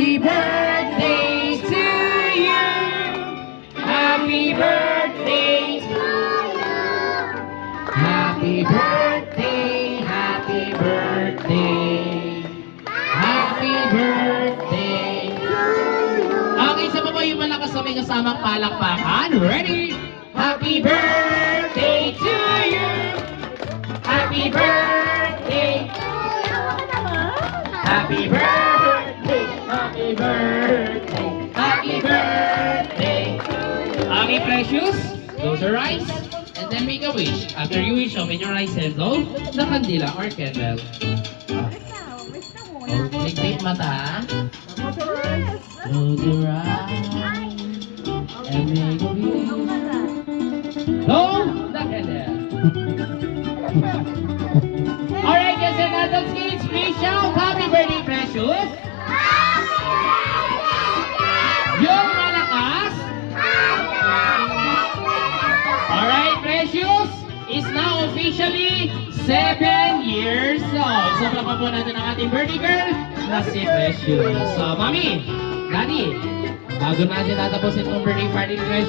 Happy birthday to you. Happy birthday to you. Happy birthday, happy birthday. Happy birthday to you. Okay, sa baba yung malakas na may kasamang palakpakan. Ready? Happy birthday to you. Happy birthday. Happy birthday. Happy birthday. Happy birthday. Okay, precious. Close your eyes and then make a wish. After you wish, open your eyes and blow the candila or candle. Ligpit mata. Close your eyes and make a wish. Blow the candle. Alright, guys and adults, kids, please shout happy birthday, precious. Yung malakas. Alright, precious is now officially 7 years old. Sobrang pa po natin ang ating birthday girl na si Precious. So, Mami, Daddy, bago natin tatapusin itong birthday party ni Precious,